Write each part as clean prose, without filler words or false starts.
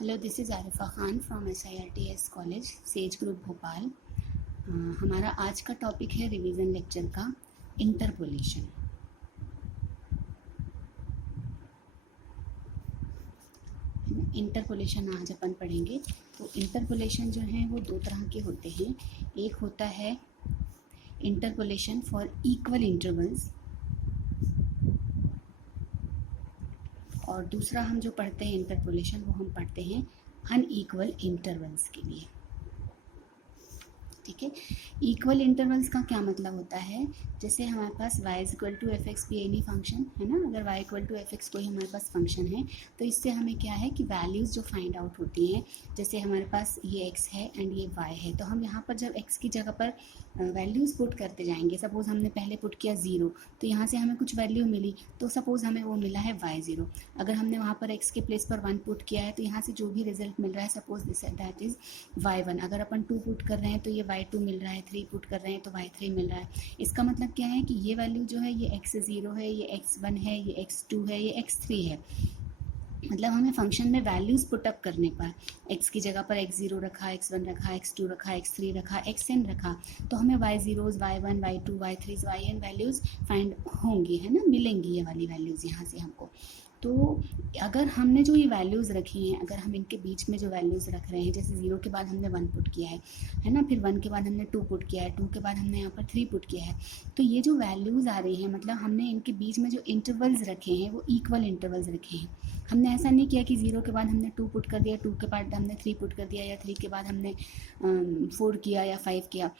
Hello, this is Arifa Khan from SIRTS college says group Bhopal. हमारा आज का टॉपिक है रिवीजन लेक्चर का इंटरपोलेशन। इंटरपोलेशन आज अपन पढ़ेंगे। तो इंटरपोलेशन जो है वो दो तरह के होते हैं। एक होता है इंटरपोलेशन फॉर इक्वल इंटरवल्स, और दूसरा हम जो पढ़ते हैं इंटरपोलेशन वो हम पढ़ते हैं अनइक्वल इंटरवल्स के लिए। ठीक है। इक्वल इंटरवल्स का क्या मतलब होता है, जैसे हमारे पास y is equal to f x भी एनी फंक्शन है ना। अगर y equal to f x कोई हमारे पास फंक्शन है तो इससे हमें क्या है कि वैल्यूज़ जो फाइंड आउट होती हैं, जैसे हमारे पास ये x है एंड ये y है, तो हम यहाँ पर जब x की जगह पर वैल्यूज़ पुट करते जाएंगे, सपोज़ हमने पहले पुट किया 0, तो यहाँ से हमें कुछ वैल्यू मिली, तो सपोज़ हमें वो मिला है y0। अगर हमने वहाँ पर x के प्लेस पर 1 पुट किया है तो यहाँ से जो भी रिजल्ट मिल रहा है, suppose this that is y1। अगर अपन 2 पुट कर रहे हैं तो ये y2 मिल रहा है, 3 पुट कर रहे हैं तो y3 मिल रहा है। इसका मतलब क्या है कि ये वैल्यू जो है ये x0 है, ये x1 है, ये x2 है, ये x3 है। मतलब हमें फंक्शन में वैल्यूज़ पुटअप करने पर x की जगह पर x0 रखा, x1 रखा, x2 रखा, x3 रखा, xn रखा, तो हमें y0, y1, y2, y3, yn values find होंगी, है ना, मिलेंगी ये वाली वैल्यूज़ यहाँ से हमको। तो अगर हमने जो ये वैल्यूज़ रखी हैं, अगर हम इनके बीच में जो वैल्यूज़ रख रहे हैं, जैसे 0 के बाद हमने 1 पुट किया है ना, फिर 1 के बाद हमने 2 पुट किया है, 2 के बाद हमने यहाँ पर 3 पुट किया है, तो ये जो वैल्यूज़ आ रही हैं, मतलब हमने इनके बीच में जो इंटरवल्स रखे हैं वो इक्वल इंटरवल्स रखे हैं। हमने ऐसा नहीं किया कि 0 के बाद हमने 2 पुट कर दिया, 2 के बाद हमने 3 पुट कर दिया, या 3 के बाद हमने 4 किया या 5 किया।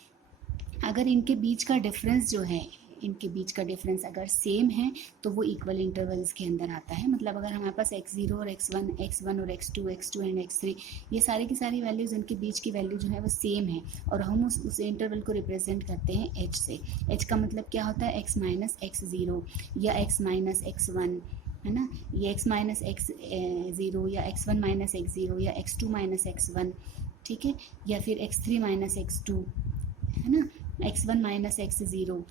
अगर इनके बीच का डिफरेंस जो है, इनके बीच का डिफरेंस अगर सेम है तो वो इक्वल इंटरवल्स के अंदर आता है। मतलब अगर हमारे पास x0 और x1 और x2 एंड x3, ये सारी की सारी वैल्यूज़, इनके बीच की वैल्यू जो है वो सेम है, और हम उस इंटरवल को रिप्रेजेंट करते हैं h से। h का मतलब क्या होता है, x माइनस x0 या x माइनस x1, है ना, ये x माइनस x0 या x1 माइनस x0 या x2 माइनस x1, ठीक है, या फिर x3 माइनस x2, है ना, x1 माइनस x0।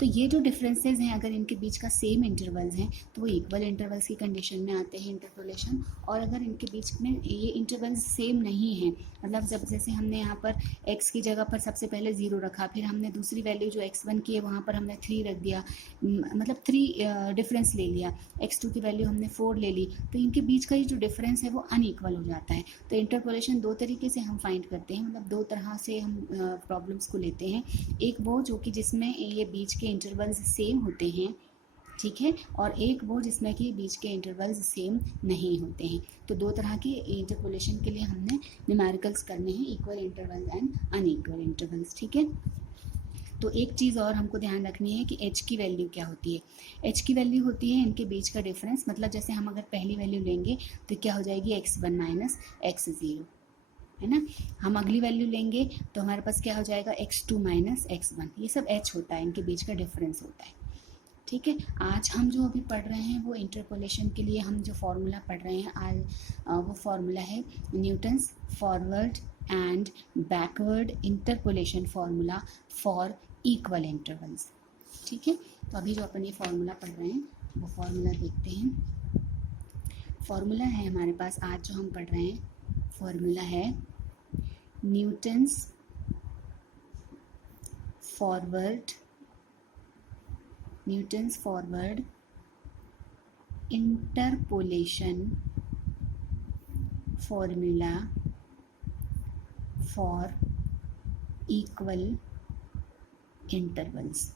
तो ये जो डिफरेंसेस हैं, अगर इनके बीच का सेम इंटरवल्स हैं तो वो इक्वल इंटरवल्स की कंडीशन में आते हैं इंटरपोलेशन। और अगर इनके बीच में ये इंटरवल्स सेम नहीं हैं, मतलब जब जैसे हमने यहाँ पर x की जगह पर सबसे पहले 0 रखा, फिर हमने दूसरी वैल्यू जो x1 की है वहाँ पर हमने 3 रख दिया, मतलब 3 डिफरेंस ले लिया, x2 की वैल्यू हमने 4 ले ली, तो इनके बीच का ये जो डिफरेंस है वो अनइक्वल हो जाता है। तो इंटरपोलेशन दो तरीके से हम फाइंड करते हैं, मतलब दो तरह से हम प्रॉब्लम्स को लेते हैं। एक वो जो कि जिसमें ये बीच के इंटरवल्स सेम होते हैं, ठीक है, और एक वो जिसमें कि बीच के इंटरवल्स सेम नहीं होते हैं। तो दो तरह के इंटरपोलेशन के लिए हमने न्यूमेरिकल्स करने हैं, equal intervals and unequal intervals, ठीक है। तो एक चीज़ और हमको ध्यान रखनी है कि h की वैल्यू क्या होती है। h की वैल्यू होती है इनके बीच का डिफरेंस, मतलब जैसे हम अगर पहली वैल्यू लेंगे तो क्या हो जाएगी, x1 माइनस x0, है ना। हम अगली वैल्यू लेंगे तो हमारे पास क्या हो जाएगा, x2 माइनस x1। ये सब h होता है, इनके बीच का डिफरेंस होता है, ठीक है। आज हम जो अभी पढ़ रहे हैं वो इंटरपोलेशन के लिए हम जो फॉर्मूला पढ़ रहे हैं आज, वो फॉर्मूला है Newton's forward and backward interpolation formula for equal intervals, ठीक है। तो अभी जो अपन ये फॉर्मूला पढ़ रहे हैं वो फॉर्मूला देखते हैं। फॉर्मूला है हमारे पास आज जो हम पढ़ रहे हैं, फॉर्मूला है Newton's forward interpolation formula for equal intervals,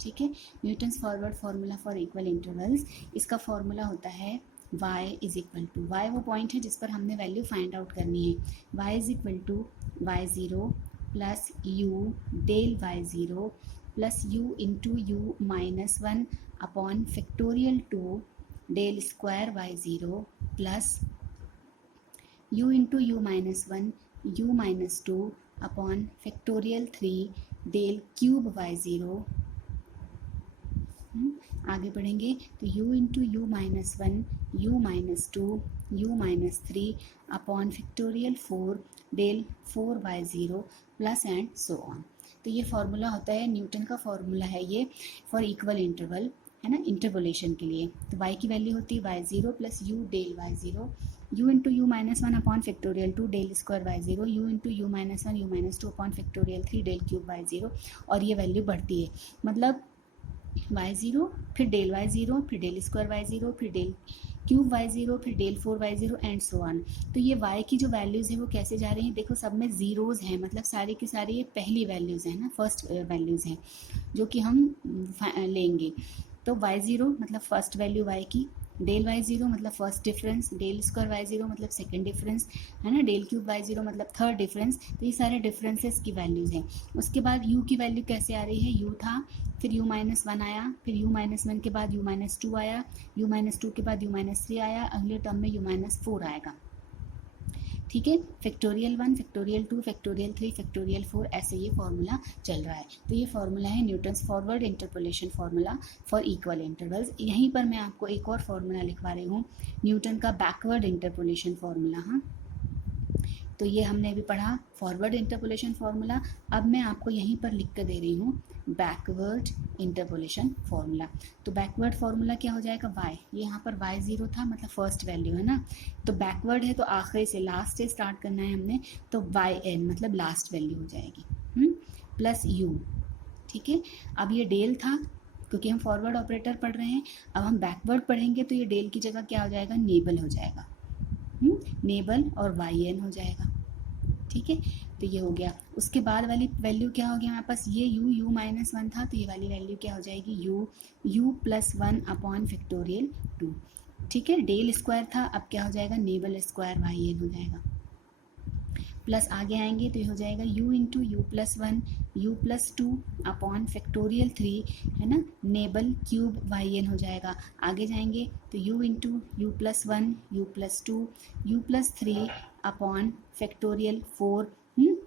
ठीक है। Newton's forward formula for equal intervals, इसका फॉर्मूला होता है y is equal to, y वो पॉइंट है जिस पर हमने वैल्यू फाइंड आउट करनी है, y is equal to y0 plus u del y0 plus u into u minus 1 upon factorial 2 del square y0 plus u into u minus 1 u minus 2 upon factorial 3 del cube y0। आगे बढ़ेंगे तो u into u minus 1 u minus 2 u minus 3 upon factorial 4 del 4y0 plus and so on. तो ये formula होता है, Newton का formula है ये फॉर इक्वल इंटरवल, है ना, इंटरपोलेशन के लिए। तो y की वैल्यू होती है y0 plus u del y0 u into u minus one upon factorial 2 del square y0 u into u minus one u minus two upon factorial 3 del cube y0, और ये value बढ़ती है, मतलब y0 फिर del y0 फिर del square y0 फिर del cube y0 फिर del 4y0 and so on. तो ये y की जो वैल्यूज़ है वो कैसे जा रही हैं, देखो सब में ज़ीरोज़ हैं, मतलब सारी की सारी ये पहली वैल्यूज़ हैं ना, फर्स्ट वैल्यूज़ हैं जो कि हम लेंगे। तो y0 मतलब फर्स्ट वैल्यू y की, डेल y0 मतलब first difference, del square y0 मतलब सेकंड डिफरेंस, है ना, डेल क्यूब y0 मतलब थर्ड डिफरेंस। तो ये सारे डिफरेंसेस की वैल्यूज़ हैं। उसके बाद u की वैल्यू कैसे आ रही है, u था, फिर u माइनस वन आया, फिर u माइनस वन के बाद u माइनस टू आया, u माइनस टू के बाद u माइनस थ्री आया, अगले टर्म में u माइनस फोर आएगा। ठीक है, फैक्टोरियल 1 फैक्टोरियल 2 फैक्टोरियल 3 फैक्टोरियल 4, ऐसे ये फार्मूला चल रहा है। तो ये फार्मूला है Newton's forward interpolation formula for equal intervals. यहीं पर मैं आपको एक और फार्मूला लिखवा रही हूँ, न्यूटन का बैकवर्ड इंटरपोलेशन फार्मूला। हाँ, तो ये हमने अभी पढ़ा फॉरवर्ड इंटरपोलेशन फार्मूला, अब मैं आपको यहीं पर लिख कर दे रही हूँ बैकवर्ड इंटरपोलेशन फार्मूला। तो बैकवर्ड फार्मूला क्या हो जाएगा, y, ये यहाँ पर y0 था मतलब फर्स्ट वैल्यू है ना, तो बैकवर्ड है तो आखिरी से लास्ट से स्टार्ट करना है हमने, तो yn मतलब लास्ट वैल्यू हो जाएगी, प्लस u। ठीक है, अब ये डेल था क्योंकि हम फॉरवर्ड ऑपरेटर पढ़ रहे हैं, अब हम बैकवर्ड पढ़ेंगे तो ये डेल की जगह क्या हो जाएगा, नेबल हो जाएगा, नेबल और yn हो जाएगा। ठीक है, तो ये हो गया। उसके बाद वाली वैल्यू क्या हो गया हमारे पास, ये u माइनस वन था, तो ये वाली वैल्यू क्या हो जाएगी, u plus one upon factorial 2। ठीक है, डेल स्क्वायर था, अब क्या हो जाएगा, नेबल स्क्वायर yn हो जाएगा, प्लस आगे आएंगे तो ये हो जाएगा u into you plus one you plus two upon factorial 3, है ना, नेबल क्यूब yn हो जाएगा। आगे जाएंगे तो u into you plus one you plus two you plus three upon factorial 4,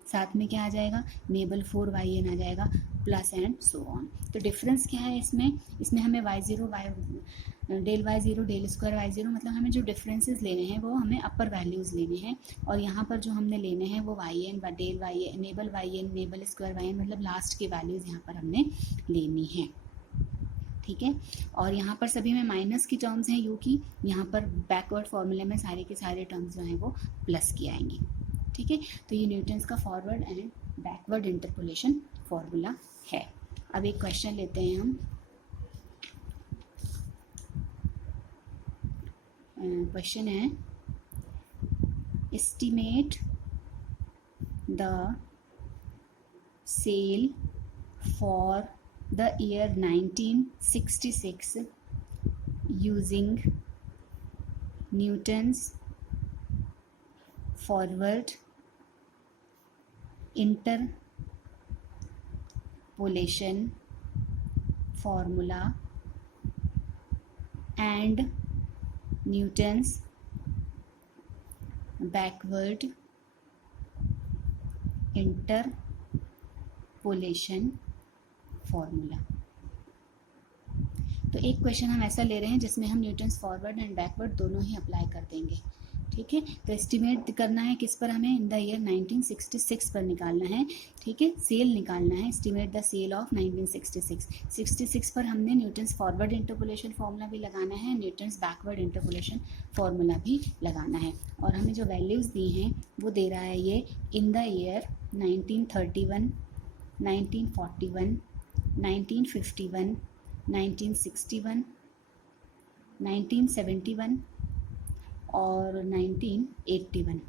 साथ में क्या आ जाएगा, नेबल 4 yn आ जाएगा, प्लस एंड सो ऑन। तो डिफरेंस क्या है इसमें हमें y0 del y0 del square y0, मतलब हमें जो डिफरेंसेस लेने हैं वो हमें अपर वैल्यूज़ लेने हैं, और यहाँ पर जो हमने लेने हैं वो yn del yn nabla yn nabla square yn, मतलब लास्ट की वैल्यूज़ यहाँ पर हमने लेनी है। ठीक है, और यहाँ पर सभी में माइनस की टर्म्स हैं u की, यहाँ पर बैकवर्ड फार्मूले में सारे के सारे टर्म्स जो हैं वो प्लस की आएंगी। ठीक है, तो ये न्यूटन्स का forward and backward interpolation formula है। अब एक क्वेश्चन लेते हैं हम। क्वेश्चन है, estimate the sale for the year 1966 using Newton's forward interpolation formula and Newton's backward interpolation formula. तो एक क्वेश्चन हम ऐसा ले रहे हैं जिसमें हम न्यूटन्स फॉरवर्ड एंड बैकवर्ड दोनों ही अप्लाई कर देंगे। ठीक है, तो एस्टिमेट करना है किस पर, हमें इन द ईयर 1966 पर निकालना है। ठीक है, सेल निकालना है, एस्टिमेट द सेल ऑफ 1966 पर हमने न्यूटन्स फॉरवर्ड इंटरपोलेशन फार्मूला भी लगाना है, न्यूटन्स बैकवर्ड इंटरपोलेशन फार्मूला भी लगाना है, और हमें जो वैल्यूज़ दी हैं वो दे रहा है ये इन द ईयर 1931 1941 1951 1961 1971 और 1981।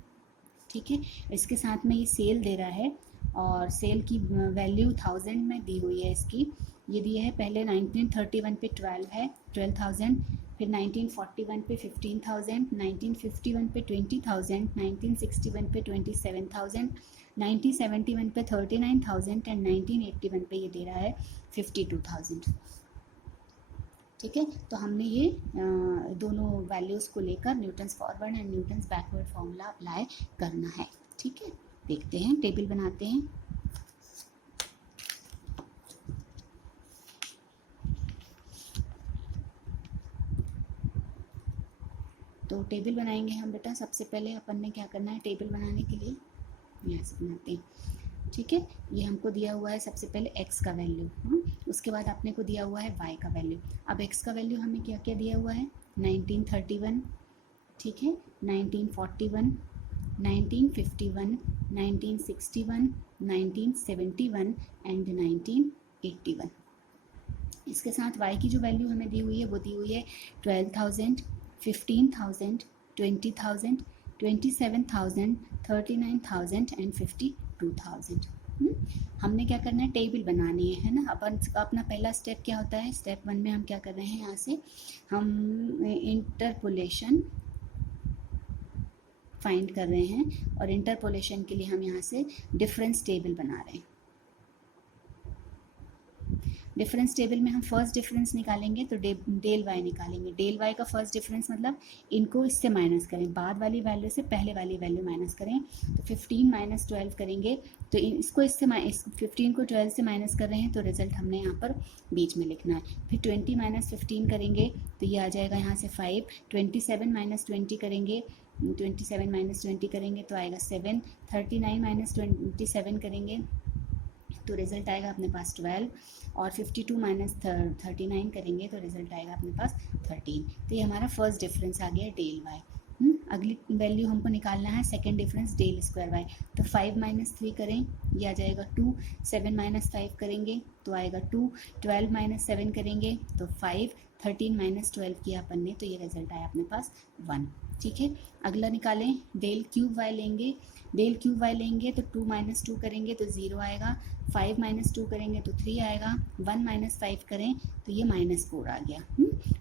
ठीक है, इसके साथ में ये सेल दे रहा है, और सेल की वैल्यू 1000 में दी हुई है इसकी, ये दी है पहले 1931 पे 12 है 12,000, फिर 1941 पे 15,000, 1951 पे 20,000, 1961 पे 27,000, 1971 पे 39,000 एंड 1981 पे ये दे रहा है 52,000। ठीक है, तो हमने ये दोनों वैल्यूज़ को लेकर Newton's forward and Newton's backward formula apply करना है। ठीक है, देखते हैं, टेबल बनाते हैं। तो टेबल बनाएंगे हम बेटा, सबसे पहले अपन ने क्या करना है, टेबल बनाने के लिए यहाँ से बनाते हैं। ठीक है, ये हमको दिया हुआ है सबसे पहले x का वैल्यू, हाँ, उसके बाद अपने को दिया हुआ है y का वैल्यू। अब x का वैल्यू हमें क्या क्या दिया हुआ है, 1931, ठीक है, 1941, 1951, 1961, 1971 एंड 1981। इसके साथ y की जो वैल्यू हमें दी हुई है वो दी हुई है 12,000, 15,000, 20,000, 27,000, 39,000 एंड 52,000। हमने क्या करना है, टेबल बनानी है ना। अपन का अपना पहला स्टेप क्या होता है, स्टेप 1 में हम क्या कर रहे हैं, यहाँ से हम इंटरपोलेशन फाइंड कर रहे हैं और इंटरपोलेशन के लिए हम यहाँ से डिफरेंस टेबल बना रहे हैं। डिफरेंस टेबल में हम फर्स्ट डिफरेंस निकालेंगे तो डेल वाई निकालेंगे। डेल वाई का फर्स्ट डिफरेंस मतलब इनको इससे माइनस करें, बाद वाली वैल्यू से पहले वाली वैल्यू माइनस करें। तो 15 माइनस 12 करेंगे तो इसको इससे 15 को 12 से माइनस कर रहे हैं तो रिजल्ट हमने यहाँ पर बीच में लिखना है। फिर 20 माइनस 15 करेंगे तो ये आ जाएगा यहाँ से 5। 27 माइनस 20 करेंगे, 27 माइनस 20 करेंगे तो आएगा 7। 39 माइनस 27 करेंगे तो रिज़ल्ट आएगा अपने पास 12 और 52 माइनस 39 करेंगे तो रिज़ल्ट आएगा अपने पास 13। तो ये हमारा फर्स्ट डिफरेंस आ गया डेल वाई। अगली वैल्यू हमको निकालना है second difference del square y. तो 5 माइनस 3 करें, ये आ जाएगा 2। 7 माइनस 5 करेंगे तो आएगा 2। 12 माइनस 7 करेंगे तो 5। 13 माइनस 12 किया अपन ने तो ये रिजल्ट आया अपने पास 1। ठीक है, अगला निकालें, डेल क्यूब वाई लेंगे। डेल क्यूब वाई लेंगे तो 2 माइनस 2 करेंगे तो 0 आएगा। 5 माइनस 2 करेंगे तो 3 आएगा। 1 माइनस 5 करें तो ये -4 आ गया।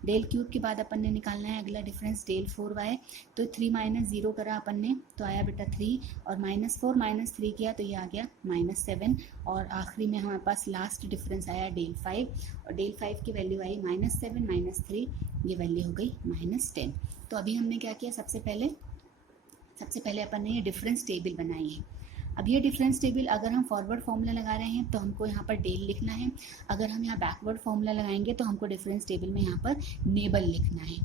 डेल क्यूब के बाद अपन ने निकालना है अगला डिफरेंस डेल 4 वाई। तो 3 माइनस 0 करा अपन ने तो आया बेटा 3 और -4 माइनस 3 किया तो ये आ गया -7 और आखिरी में हमारे पास लास्ट डिफरेंस आया डेल 5 और डेल 5 की वैल्यू आई -7 -3, ये वैल्यू हो गई -10। तो अभी हमने क्या किया, सबसे पहले अपन ने ये डिफरेंस टेबल बनाई है। अब ये डिफरेंस टेबल अगर हम फॉरवर्ड फार्मूला लगा रहे हैं तो हमको यहाँ पर डेल लिखना है, अगर हम यहाँ बैकवर्ड फार्मूला लगाएंगे तो हमको डिफरेंस टेबल में यहाँ पर नेबल लिखना है।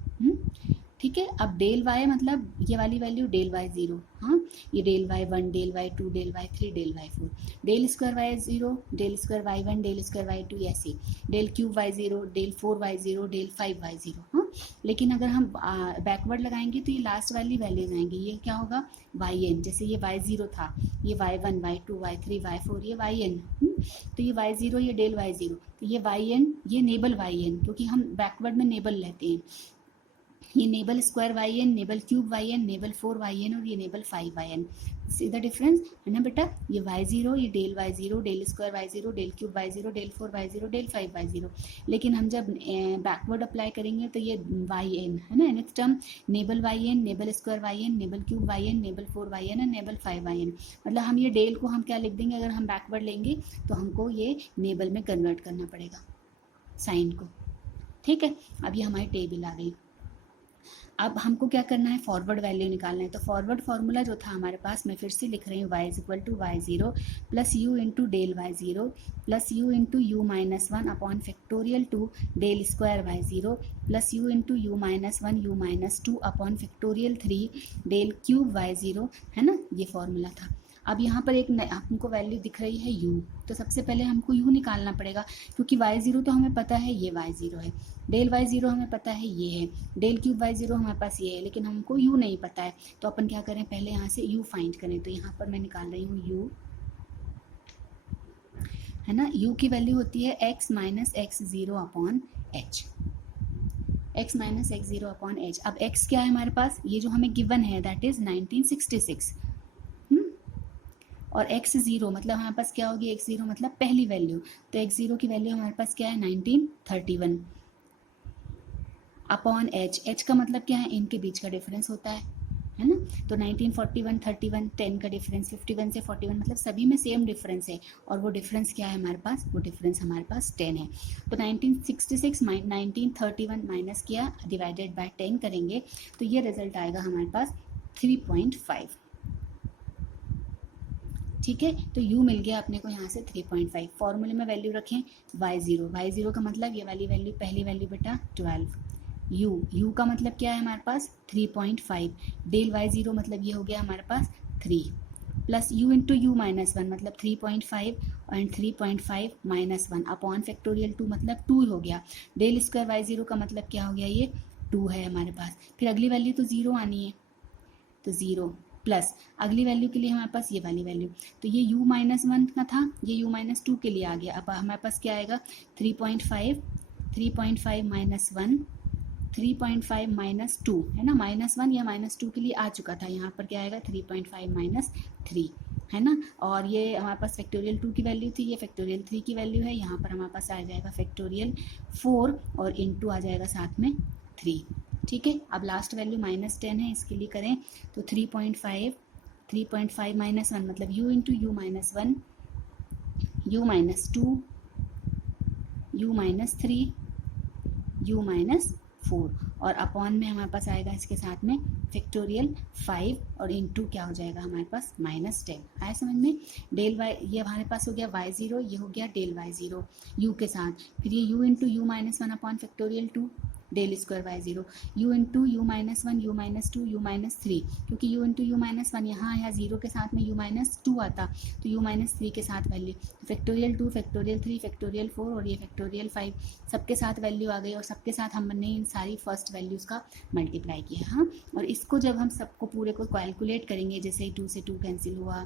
ठीक है, अब डेल वाई मतलब ये वाली वैल्यू डेल वाई 0, हाँ, ये del y 1, del y 2, del y 3, del y 4, del square y 0, del square y 1, del square y 2, ऐसे del cube y 0, del 4 y 0, del 5 y 0, हाँ। लेकिन अगर हम बैकवर्ड लगाएंगे तो ये लास्ट वाली वैल्यूज आएंगी, ये क्या होगा वाई एन, जैसे ये वाई 0 था, ये वाई 1, वाई 2, वाई 3, वाई 4, ये वाई एन, तो ये वाई 0, ये डेल वाई 0, तो ये वाई एन, ये नेबल वाई एन, क्योंकि हम बैकवर्ड में नेबल लेते हैं। ये nabla square y n, nabla cube y n, nabla 4 y n और ये nabla 5 y n. See the difference है ना बेटा, ये वाई 0, ये del y 0, del square y 0, del cube y 0, del 4 y 0, del 5 y 0। लेकिन हम जब बैकवर्ड अप्लाई करेंगे तो ये वाई एन है ना, next term nabla y n, nabla square y n, nabla cube y n, nabla 4 y n और nabla 5 y N. मतलब हम ये डेल को हम क्या लिख देंगे, अगर हम बैकवर्ड लेंगे तो हमको ये नेबल में कन्वर्ट करना पड़ेगा साइन को। ठीक है, अब ये हमारी टेबल आ गई। अब हमको क्या करना है, फॉरवर्ड वैल्यू निकालना है। तो फॉरवर्ड फार्मूला जो था हमारे पास, मैं फिर से लिख रही हूँ, y equal to y 0 plus u into del y 0 plus u into u -1 upon factorial 2 del square y 0 plus u into u -1 u -2 upon factorial 3 del cube y 0, है ना, ये फॉर्मूला था। अब यहाँ पर एक हमको वैल्यू दिख रही है u, तो सबसे पहले हमको u निकालना पड़ेगा, क्योंकि y0 तो हमें पता है ये y0 है, डेल y0 हमें पता है ये है, डेल क्यूब y0 हमारे पास ये है, लेकिन हमको u नहीं पता है। तो अपन क्या करें, पहले यहाँ से u फाइंड करें। तो यहाँ पर मैं निकाल रही हूँ u, है ना, u की वैल्यू होती है x minus x0 upon h, x minus x0 upon h। अब x क्या है हमारे पास, ये जो हमें गिवन है दैट इज 1966 और x0 मतलब हमारे पास क्या होगी, x0 मतलब पहली वैल्यू, तो x0 की वैल्यू हमारे पास क्या है 1931 अपॉन h का मतलब क्या है, इनके बीच का डिफरेंस होता है ना। तो 1941, 31, 10 का डिफरेंस, 51 से 41 मतलब सभी में सेम डिफरेंस है, और वो डिफरेंस क्या है हमारे पास, वो डिफरेंस हमारे पास 10 है। तो 1966 1931 माइनस किया, डिवाइडेड बाय 10 करेंगे तो ये रिजल्ट आएगा हमारे पास 3.5। ठीक है, तो u मिल गया अपने को यहाँ से 3.5। फॉर्मूले में वैल्यू रखें y0 का मतलब ये वाली वैल्यू, पहली वैल्यू बेटा 12, u का मतलब क्या है हमारे पास 3.5, डेल y0 मतलब ये हो गया हमारे पास 3 plus u into u minus one मतलब 3.5 and 3.5 minus one upon factorial 2 मतलब 2 हो गया। डेल स्क्वायर वाई ज़ीरो का मतलब क्या हो गया, ये 2 है हमारे पास। फिर अगली वैल्यू तो 0 आनी है, तो 0 प्लस अगली वैल्यू के लिए हमारे पास ये वाली वैल्यू, तो ये u माइनस वन का था, ये u माइनस टू के लिए आ गया। अब हमारे पास क्या आएगा 3.5 माइनस वन 3.5 माइनस टू है ना, माइनस वन या माइनस टू के लिए आ चुका था, यहाँ पर क्या आएगा 3.5 माइनस थ्री है ना। और ये हमारे पास फैक्टोरियल 2 की वैल्यू थी, ये फैक्टोरियल 3 की वैल्यू है। यहाँ पर हमारे पास आ जाएगा फैक्टोरियल 4 और इंटू आ जाएगा साथ में 3। ठीक है, अब लास्ट वैल्यू -10 है, इसके लिए करें तो 3.5 माइनस वन मतलब u into u minus one, u minus two, u minus three, u minus 4 और अपॉन में हमारे पास आएगा इसके साथ में फैक्टोरियल 5 और इंटू क्या हो जाएगा हमारे पास -10। आया समझ में। डेल वाई ये हमारे पास हो गया y0, ये हो गया डेल y0 u के साथ। फिर ये u into u minus one upon factorial 2 del square y0, u into u minus one, u minus two, u minus three, क्योंकि u into u minus one यहाँ आया 0 के साथ में u माइनस टू आता, तो u माइनस थ्री के साथ वैल्यू फैक्टोरियल 2, फैक्टोरियल 3, फैक्टोरियल 4 और ये फैक्टोरियल 5 सबके साथ वैल्यू आ गई और सबके साथ हमने इन सारी फर्स्ट वैल्यूज़ का मल्टीप्लाई किया। हाँ, और इसको जब हम सबको पूरे को कैलकुलेट करेंगे, जैसे 2 से 2 कैंसिल हुआ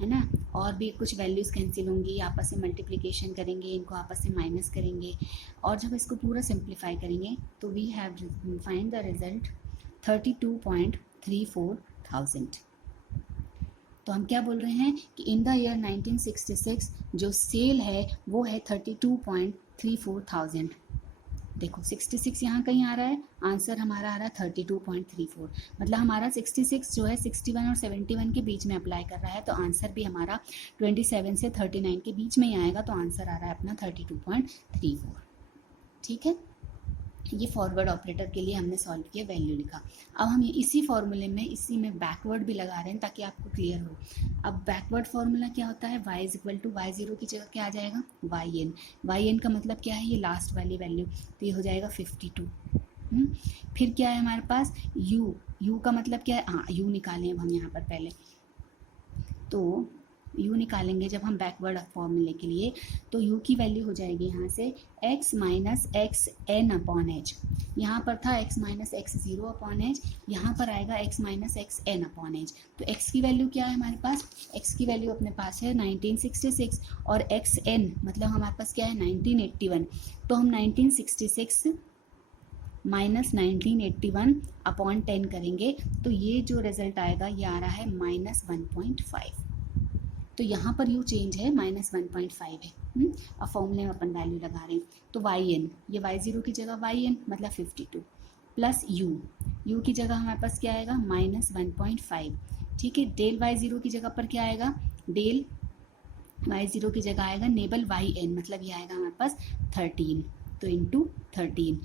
है ना, और भी कुछ वैल्यूज़ कैंसिल होंगी, आपस में मल्टीप्लिकेशन करेंगे, इनको आपस में माइनस करेंगे और जब इसको पूरा सिंप्लीफाई करेंगे तो we have find the result 32.34,000। तो हम क्या बोल रहे हैं कि इन द ईयर 1966 जो सेल है वो है 32.34,000। देखो 66 यहाँ कहीं आ रहा है, आंसर हमारा आ रहा है 32.34, मतलब हमारा 66 जो है 61 और 71 के बीच में अप्लाई कर रहा है, तो आंसर भी हमारा 27 से 39 के बीच में ही आएगा, तो आंसर आ रहा है अपना 32.34। ठीक है, ये फॉरवर्ड ऑपरेटर के लिए हमने सॉल्व किया, वैल्यू लिखा। अब हम इसी फॉर्मूले में इसी में बैकवर्ड भी लगा रहे हैं ताकि आपको क्लियर हो। अब बैकवर्ड फार्मूला क्या होता है, y is equal to y0 की जगह क्या आ जाएगा yn का मतलब क्या है, ये लास्ट वाली वैल्यू, तो ये हो जाएगा 52। फिर क्या है हमारे पास u का मतलब क्या है, हाँ u निकालें अब हम यहाँ पर पहले, तो u निकालेंगे जब हम बैकवर्ड फॉर्मूले के लिए, तो u की वैल्यू हो जाएगी यहाँ से x minus x n upon h, यहाँ पर था x minus x zero upon h, यहाँ पर आएगा x minus x n upon h. तो x की वैल्यू क्या है हमारे पास, x की वैल्यू अपने पास है 1966 और एक्स एन मतलब हमारे पास क्या है 1981, तो हम 1966 माइनस 1981 अपॉन 10 करेंगे, तो ये जो रिजल्ट आएगा ये आ रहा है -1.5। तो यहाँ पर u चेंज है -1.5 है। अब फॉर्मूले में अपन वैल्यू लगा रहे हैं, तो yn, ये y0 की जगह yn मतलब 52 प्लस u की जगह हमारे पास क्या आएगा -1.5। ठीक है, डेल y0 की जगह पर क्या आएगा, डेल y0 की जगह आएगा नेबल yn मतलब ये आएगा हमारे पास 13, तो इंटू 13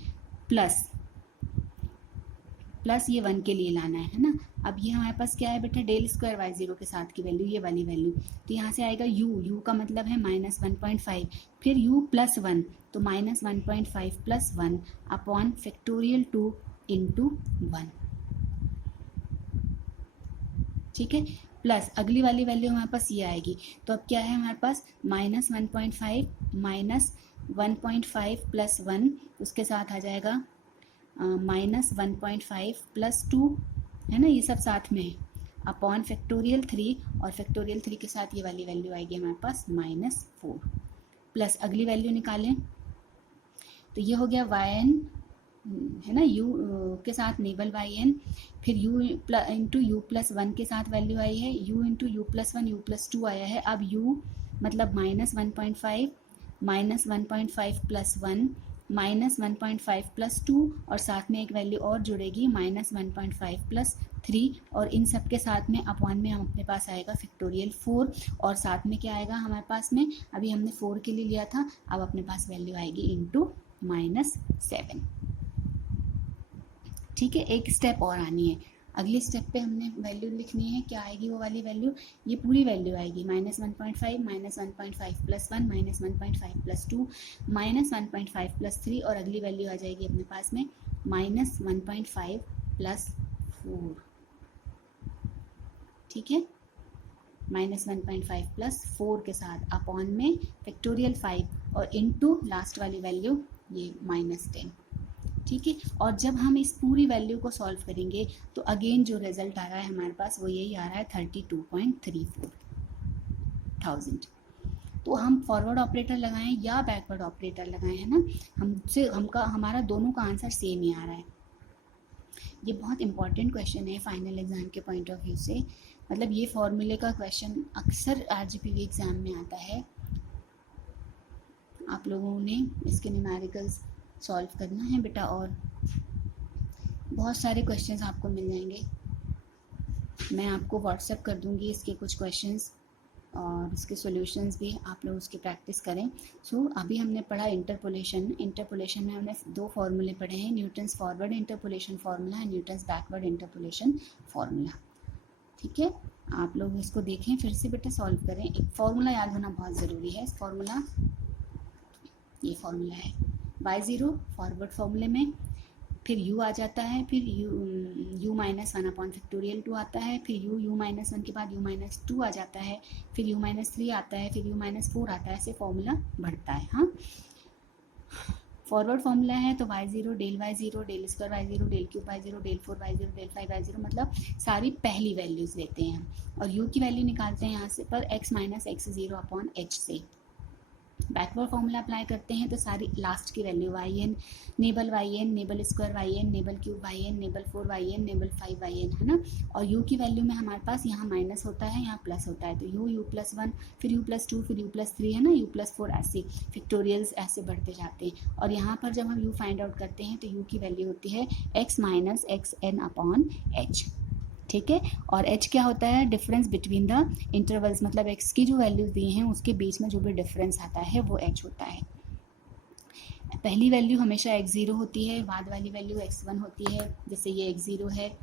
प्लस ये 1 के लिए लाना है ना। अब ये हमारे पास क्या है बेटा, डेल स्क्वायर y0 के साथ की वैल्यू, ये वाली वैल्यू, तो यहाँ से आएगा u का मतलब है -1.5, फिर u प्लस 1, तो -1.5 प्लस 1 अपॉन फैक्टोरियल 2 इंटू 1। ठीक है, प्लस अगली वाली वैल्यू हमारे पास ये आएगी, तो अब क्या है हमारे पास -1.5 माइनस 1.5 प्लस 1, उसके साथ आ जाएगा -1.5 प्लस 2 है ना, ये सब साथ में है, अपॉन फैक्टोरियल 3 और फैक्टोरियल 3 के साथ ये वाली वैल्यू आएगी हमारे पास -4, प्लस अगली वैल्यू निकालें तो ये हो गया yn है ना, u के साथ नेबल yn, फिर u इंटू यू प्लस 1 के साथ वैल्यू आई है, u into you plus 1 you plus 2 आया है। अब u मतलब -1.5 प्लस 1 -1.5 प्लस 2 और साथ में एक वैल्यू और जुड़ेगी -1.5 प्लस 3 और इन सब के साथ में अपॉन में हम अपने पास आएगा फैक्टोरियल 4 और साथ में क्या आएगा हमारे पास में, अभी हमने 4 के लिए लिया था, अब अपने पास वैल्यू आएगी इंटू -7। ठीक है, एक स्टेप और आनी है, अगले स्टेप पे हमने वैल्यू लिखनी है, क्या आएगी वो वाली वैल्यू, ये पूरी वैल्यू आएगी -1.5 -1.5 प्लस 1 -1.5 प्लस 2 -1.5 प्लस 3 और अगली वैल्यू आ जाएगी अपने पास में -1.5 प्लस 4। ठीक है, -1.5 प्लस 4 के साथ अपॉन में फैक्टोरियल 5 और इनटू लास्ट वाली वैल्यू ये -10, ठीक है। और जब हम इस पूरी वैल्यू को सॉल्व करेंगे तो अगेन जो रिजल्ट आ रहा है हमारे पास वो यही आ रहा है 32.34,000। तो हम फॉरवर्ड ऑपरेटर लगाएं या बैकवर्ड ऑपरेटर लगाएं, है ना, हमारा दोनों का आंसर सेम ही आ रहा है। ये बहुत इंपॉर्टेंट क्वेश्चन है फाइनल एग्जाम के पॉइंट ऑफ व्यू से। मतलब ये फॉर्मूले का क्वेश्चन अक्सर आरजीपीवी एग्जाम में आता है। आप लोगों ने इसके न्यूमेरिकल्स सॉल्व करना है बेटा, और बहुत सारे क्वेश्चंस आपको मिल जाएंगे। मैं आपको व्हाट्सएप कर दूंगी इसके कुछ क्वेश्चंस और इसके सॉल्यूशंस भी, आप लोग उसकी प्रैक्टिस करें। सो अभी हमने पढ़ा इंटरपोलेशन में हमने 2 फार्मूले पढ़े हैं, Newton's forward interpolation formula and Newton's backward interpolation formula, ठीक है। आप लोग इसको देखें, फिर से बेटा सॉल्व करें। एक फार्मूला याद होना बहुत ज़रूरी है। फार्मूला, ये फार्मूला है y0 फॉरवर्ड फार्मूले में, फिर u आ जाता है, फिर u -1 अपॉन फैक्टोरियल 2 आता है, फिर u -1 के बाद u -2 आ जाता है, फिर u -3 आता है, फिर u -4 आता है, ऐसे फॉर्मूला बढ़ता है। हाँ, फॉरवर्ड फार्मूला है तो y0 del y0 del square y0 del cube y0 del 4 y0 del 5 y0, मतलब सारी पहली वैल्यूज़ लेते हैं हम और u की वैल्यू निकालते हैं यहाँ से पर x - x0 अपॉन h से। बैकवर्ड फार्मूला अप्लाई करते हैं तो सारी लास्ट की value yn nabla square yn nabla cube yn nabla 4 yn nabla 5 yn, है ना। और u की वैल्यू में हमारे पास यहाँ माइनस होता है, यहाँ प्लस होता है, तो u+1 फिर u+2 फिर u+3, है ना, u+4, ऐसे फैक्टोरियल्स ऐसे बढ़ते जाते हैं। और यहाँ पर जब हम u फाइंड आउट करते हैं तो u की वैल्यू होती है x - xn अपॉन h, ठीक है। और h क्या होता है, डिफरेंस बिटवीन द इंटरवल्स, मतलब x की जो वैल्यूज दी हैं उसके बीच में जो भी डिफरेंस आता है वो h होता है। पहली वैल्यू हमेशा x0 होती है, बाद वाली वैल्यू x1 होती है। जैसे ये x0 है,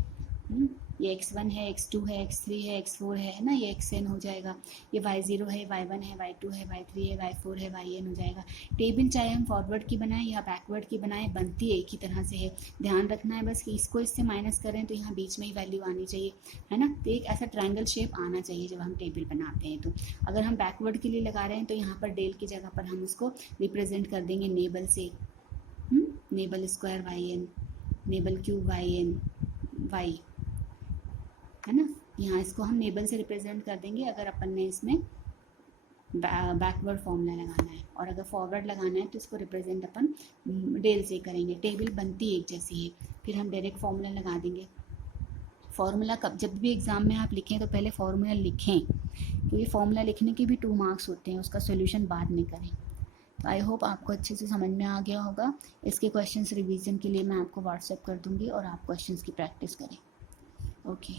ये x1 है, x2 है, x3 है, x4 है ना, ये xn हो जाएगा। ये y0 है, y1 है, y2 है, y3 है, y4 है, yn हो जाएगा। टेबल चाहे हम फॉरवर्ड की बनाएं या बैकवर्ड की बनाएं, बनती एक ही तरह से है। ध्यान रखना है बस कि इसको इससे माइनस करें तो यहाँ बीच में ही वैल्यू आनी चाहिए, है ना। तो एक ऐसा ट्रायंगल शेप आना चाहिए जब हम टेबल बनाते हैं। तो अगर हम बैकवर्ड के लिए लगा रहे हैं तो यहाँ पर डेल की जगह पर हम उसको रिप्रेजेंट कर देंगे नेबल से, nabla square yn, nabla cube yn, y, है ना। यहाँ इसको हम नेबल से रिप्रेजेंट कर देंगे अगर अपन ने इसमें बैकवर्ड फॉर्मूला लगाना है, और अगर फॉरवर्ड लगाना है तो इसको रिप्रेजेंट अपन डेल से करेंगे। टेबल बनती एक जैसी है, फिर हम डायरेक्ट फॉर्मूला लगा देंगे। फॉर्मूला कब, जब भी एग्ज़ाम में आप लिखें तो पहले फॉर्मूला लिखें, क्योंकि फॉर्मूला लिखने के भी 2 मार्क्स होते हैं, उसका सोल्यूशन बाद में करें। तो आई होप आपको अच्छे से समझ में आ गया होगा। इसके क्वेश्चंस रिवीजन के लिए मैं आपको व्हाट्सएप कर दूँगी और आप क्वेश्चंस की प्रैक्टिस करें। ओके।